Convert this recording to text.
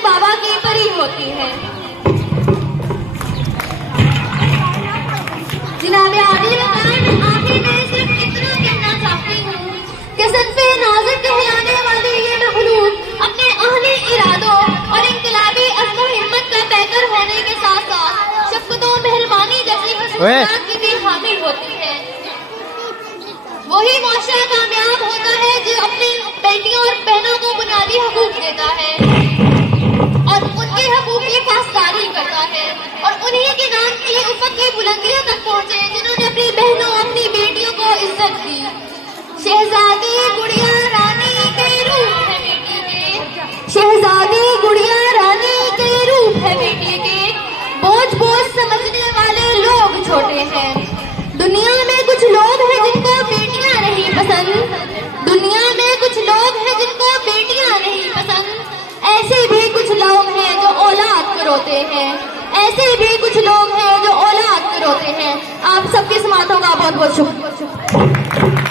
मेरे बाबा की परी होती है। जनाब आदिल मैं आखिर में सिर्फ इतना कहना चाहती हूँ कि सदफे नाज़िक कहलाने वाले ये मखलूक अपने अहले इरादों और इनकलाबी अज़्म हिम्मत का पैकर होने के साथ साथ शफ़क़त और मेहरबानी जैसी खसूसियात की भी हामिल होती है। वही मुआशरा कामयाब होता है जो अपनी बेटियों और बहनों को बुनियादी हकूक देता है और उनके हकूक की पासदारी करता है, और उन्हीं के नाम के लिए उफ़क़ की बुलंदियों तक पहुँचे जिन्होंने अपनी बहनों अपनी बेटियों को इज्जत दी। शहजादी गुड़िया रानी के रूप है बेटी के, शहजादी गुड़िया रानी के रूप है बेटी के, बोझ बोझ समझने वाले लोग छोटे हैं। दुनिया में कुछ लोग हैं जिनको बेटियां नहीं पसंद, दुनिया में कुछ लोग हैं जिनको बेटियां नहीं पसंद, ऐसे भी कुछ लोग हैं जो औलाद को रोते हैं, ऐसे भी कुछ लोग हैं जो औलाद को रोते हैं। आप सबके समातों का बहुत बहुत शुक्रिया।